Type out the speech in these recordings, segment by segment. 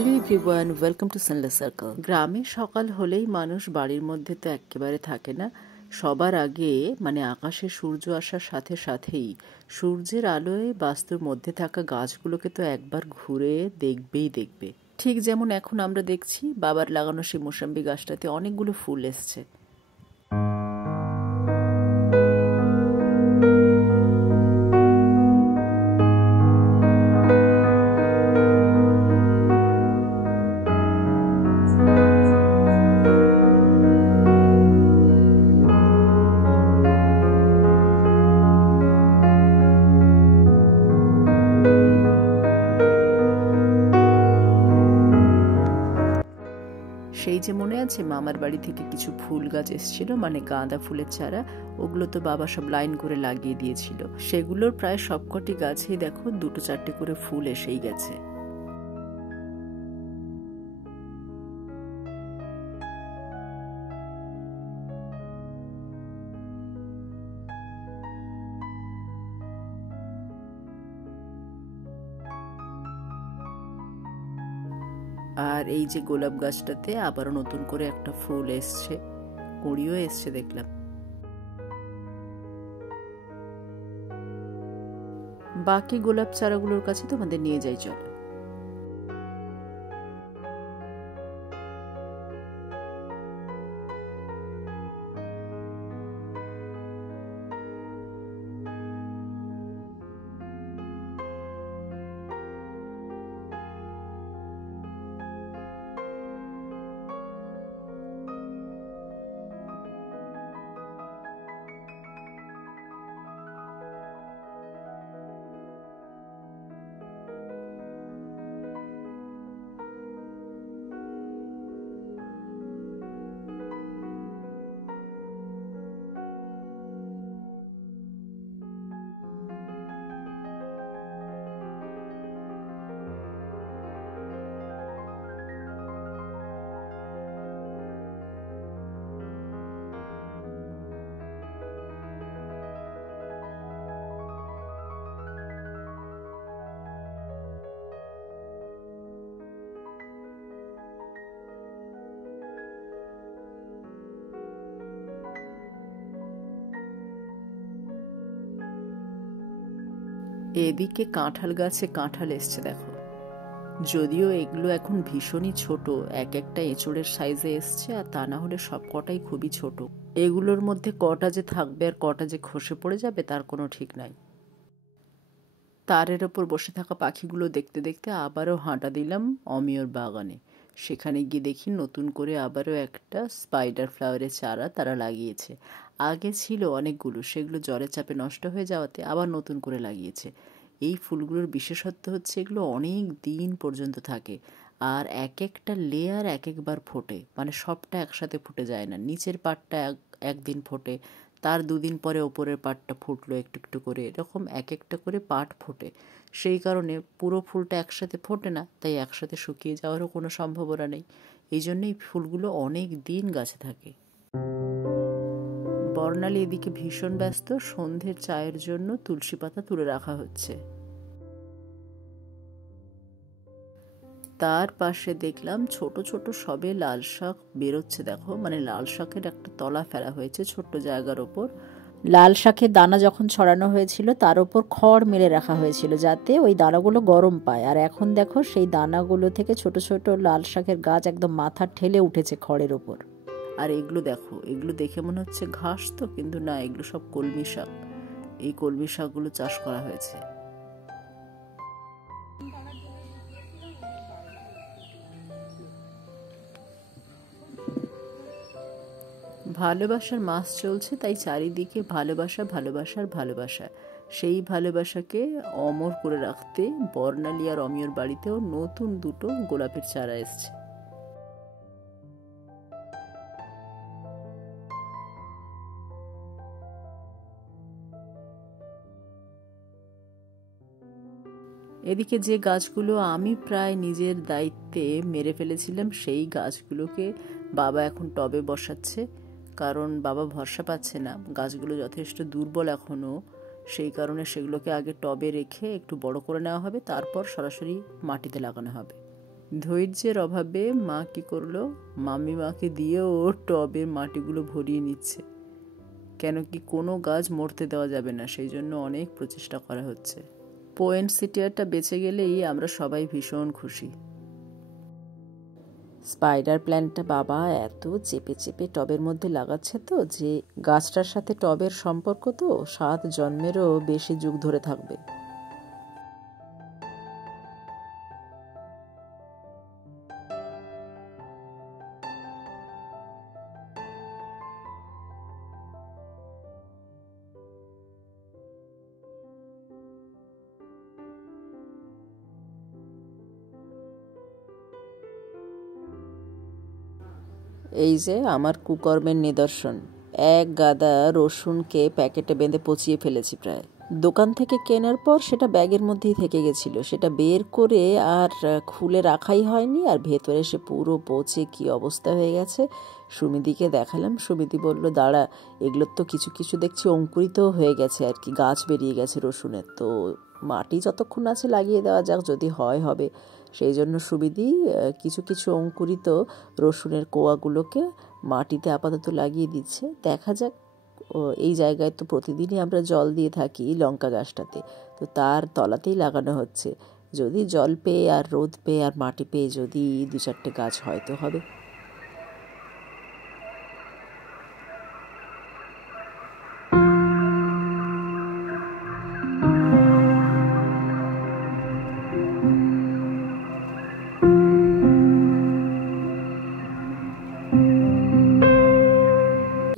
Hello everyone, welcome to Sunless Circle. গ্রামে সকাল হলেই মানুষ বাড়ির মধ্যে তো একেবারে থাকে না। সবার আগে আকাশে সূর্য আসার সাথে সাথেই সূর্যের আলোয় বাস্তুর মধ্যে থাকা গাছগুলোকে তো একবার ঘুরে দেখবে। ঠিক যেমন এখন আমরা দেখছি বাবার লাগানো সেই মোসাম্বি গাছটাতে অনেকগুলো ফুল এসছে। সেই যে মনে আছে মামার বাড়ি থেকে কিছু ফুল গাছ এসেছিল, গাঁদা ফুলের চারা, ওগুলো তো বাবা সব লাইন করে লাগিয়ে দিয়েছিল। সেগুলোর প্রায় সবকটি গাছেই দেখো দুটো চারটে করে ফুল এসেই গেছে। আর এই যে গোলাপ গাছটাতে আবারও নতুন করে একটা ফুল এসছে, কুঁড়িও এসছে দেখলাম। বাকি গোলাপ চারাগুলোর কাছে তোমাদের নিয়ে যাই চলো। এদিকে কাঁঠাল গাছে কাঁঠাল এসছে দেখো। যদিও এগুলো এখন ভীষণই ছোট, এক একটা এঁচড়ের সাইজে এসছে, আর তা না হলে সব কটাই খুবই ছোট। এগুলোর মধ্যে কটা যে থাকবে আর কটা যে খসে পড়ে যাবে তার কোনো ঠিক নাই। তারের ওপর বসে থাকা পাখিগুলো দেখতে দেখতে আবারও হাঁটা দিলাম অমিয়র বাগানে। সেখানে গিয়ে দেখি নতুন করে আবারও একটা স্পাইডার ফ্লাওয়ারের চারা তারা লাগিয়েছে। আগে ছিল অনেকগুলো, সেগুলো জ্বরের চাপে নষ্ট হয়ে যাওয়াতে আবার নতুন করে লাগিয়েছে। এই ফুলগুলোর বিশেষত্ব হচ্ছে এগুলো অনেক দিন পর্যন্ত থাকে, আর এক একটা লেয়ার এক একবার ফোটে, সবটা একসাথে ফুটে যায় না। নিচের পাটটা একদিন ফোটে, তার দুদিন পরে ওপরের পাটটা ফুটলো একটু একটু করে, এরকম এক একটা করে পাট ফোটে। সেই কারণে পুরো ফুলটা একসাথে ফোটে না, তাই একসাথে শুকিয়ে যাওয়ারও কোনো সম্ভাবনা নেই। এই জন্যই ফুলগুলো অনেক দিন গাছে থাকে। বর্ণালী এদিকে ভীষণ ব্যস্ত, সন্ধ্যের চায়ের জন্য তুলসী পাতা তুলে রাখা হচ্ছে। তার পাশে দেখলাম ছোট ছোট সবে লাল শাক বেরোচ্ছে দেখো, লাল শাকের একটা তলা ফেলা হয়েছে ছোট্ট জায়গার ওপর। লাল শাকের দানা যখন ছড়ানো হয়েছিল তার ওপর খড় মেরে রাখা হয়েছিল যাতে ওই দানাগুলো গরম পায়, আর এখন দেখো সেই দানাগুলো থেকে ছোট ছোট লাল শাকের গাছ একদম মাথা ঠেলে উঠেছে খড়ের ওপর। আর এগুলো দেখো, এগুলো দেখে মনে হচ্ছে ঘাস তো, কিন্তু না, এগুলো সব কলমি শাক। এই কলমি শাকগুলো চাষ করা হয়েছে। ভালোবাসার মাস চলছে, তাই চারিদিকে ভালোবাসা ভালোবাসার ভালোবাসা। সেই ভালোবাসাকে অমর করে রাখতে বর্ণালী আর অমিয়র বাড়িতেও নতুন দুটো গোলাপের চারা এসছে। এদিকে যে গাছগুলো আমি প্রায় নিজের দায়িত্বে মেরে ফেলেছিলাম সেই গাছগুলোকে বাবা এখন টবে বসাচ্ছে, কারণ বাবা ভরসা পাচ্ছে না, গাছগুলো যথেষ্ট দুর্বল এখনও। সেই কারণে সেগুলোকে আগে টবে রেখে একটু বড় করে নেওয়া হবে, তারপর সরাসরি মাটিতে লাগানো হবে। ধৈর্যের অভাবে মা কি করলো, মামি মাকে দিয়ে ও টবের মাটিগুলো ভরিয়ে নিচ্ছে। কেন কি কোনো গাছ মরতে দেওয়া যাবে না, সেই জন্য অনেক প্রচেষ্টা করা হচ্ছে। পোয়েনসিটিয়ারটা বেঁচে গেলেই আমরা সবাই ভীষণ খুশি। স্পাইডার প্ল্যান্টটা বাবা এত চেপে চেপে টবের মধ্যে লাগাচ্ছে তো, যে গাছটার সাথে টবের সম্পর্ক তো 7 জন্মেরও বেশি যুগ ধরে থাকবে। এই যে আমার কুকর্মের নিদর্শন, এক গাদা রসুনকে প্যাকেটে বেঁধে পচিয়ে ফেলেছি প্রায়। দোকান থেকে কেনার পর সেটা ব্যাগের মধ্যেই থেকে গেছিল, সেটা বের করে আর খুলে রাখাই হয়নি, আর ভেতরে সে পুরো পচে কি অবস্থা হয়ে গেছে। সুমিদিকে দেখালাম, সুমিদি বলল দাঁড়া, এগুলোর তো কিছু কিছু দেখছি অঙ্কুরিত হয়ে গেছে আর কি, গাছ বেরিয়ে গেছে রসুনের, তো মাটি যতক্ষণ আছে লাগিয়ে দেওয়া যাক, যদি হয় হবে। সেই জন্য সুবিধি কিছু কিছু অঙ্কুরিত রসুনের কোয়াগুলোকে মাটিতে আপাতত লাগিয়ে দিচ্ছে। দেখা যাক, এই জায়গায় তো প্রতিদিনই আমরা জল দিয়ে থাকি লঙ্কা গাছটাতে, তো তার তলাতেই লাগানো হচ্ছে। যদি জল পেয়ে আর রোদ পেয়ে আর মাটি পেয়ে যদি 2-4টে গাছ হয়তো হবে।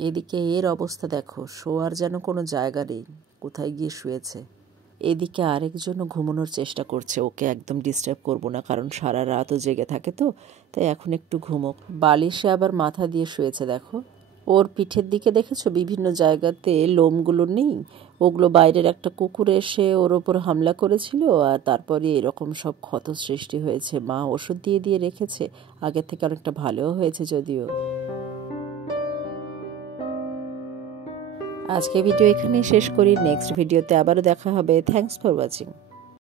এদিকে এর অবস্থা দেখো, শোয়ার যেন কোনো জায়গা নেই, কোথায় গিয়ে শুয়েছে। এদিকে আরেকজনও ঘুমানোর চেষ্টা করছে, ওকে একদম ডিস্টার্ব করবো না, কারণ সারা রাতও জেগে থাকে তো, তাই এখন একটু ঘুমোক। বালিশে আবার মাথা দিয়ে শুয়েছে দেখো। ওর পিঠের দিকে দেখেছো বিভিন্ন জায়গাতে লোমগুলো নেই, ওগুলো বাইরের একটা কুকুর এসে ওর ওপর হামলা করেছিল, আর তারপরে এরকম সব ক্ষত সৃষ্টি হয়েছে। মা ওষুধ দিয়ে দিয়ে রেখেছে, আগের থেকে অনেকটা ভালোও হয়েছে যদিও। আজকে ভিডিও এখানেই শেষ করি, নেক্সট ভিডিওতে আবারও দেখা হবে। Thanks for watching.